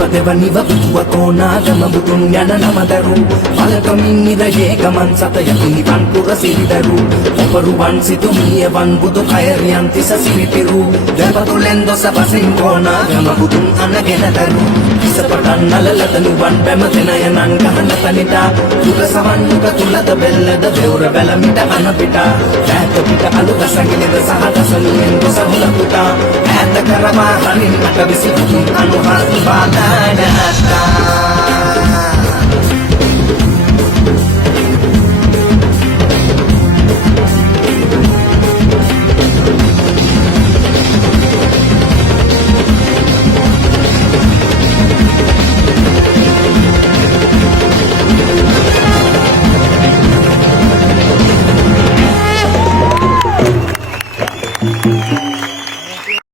දෙවනිව පුතුව කෝනාගම බුදුන් යන නමදරු පලකමින් නිරයේ ගමන් සතයකි නිවන් පුර සිරිදරු ඔපරුවන් සිතුමියවන් බුදු කයරියන් තිස සිරිපිරු දෙපතුලෙන් දොස පසින් කෝනාගම බුදුන් අනගෙන දරු කිසපටන් නලලතනුවන් පැමතෙන යනන් ගහන තනිට දුක සවන් දුක තුලද බෙල්ලද දෙවුර බැලමිට අනපිට ඈත පිට අලු ගසගිනිද සහදසනුවෙන් දොස හුලපුට ඈත කරවා හරින් අට විසි බුදුන් අනුහස් බාදානත්තා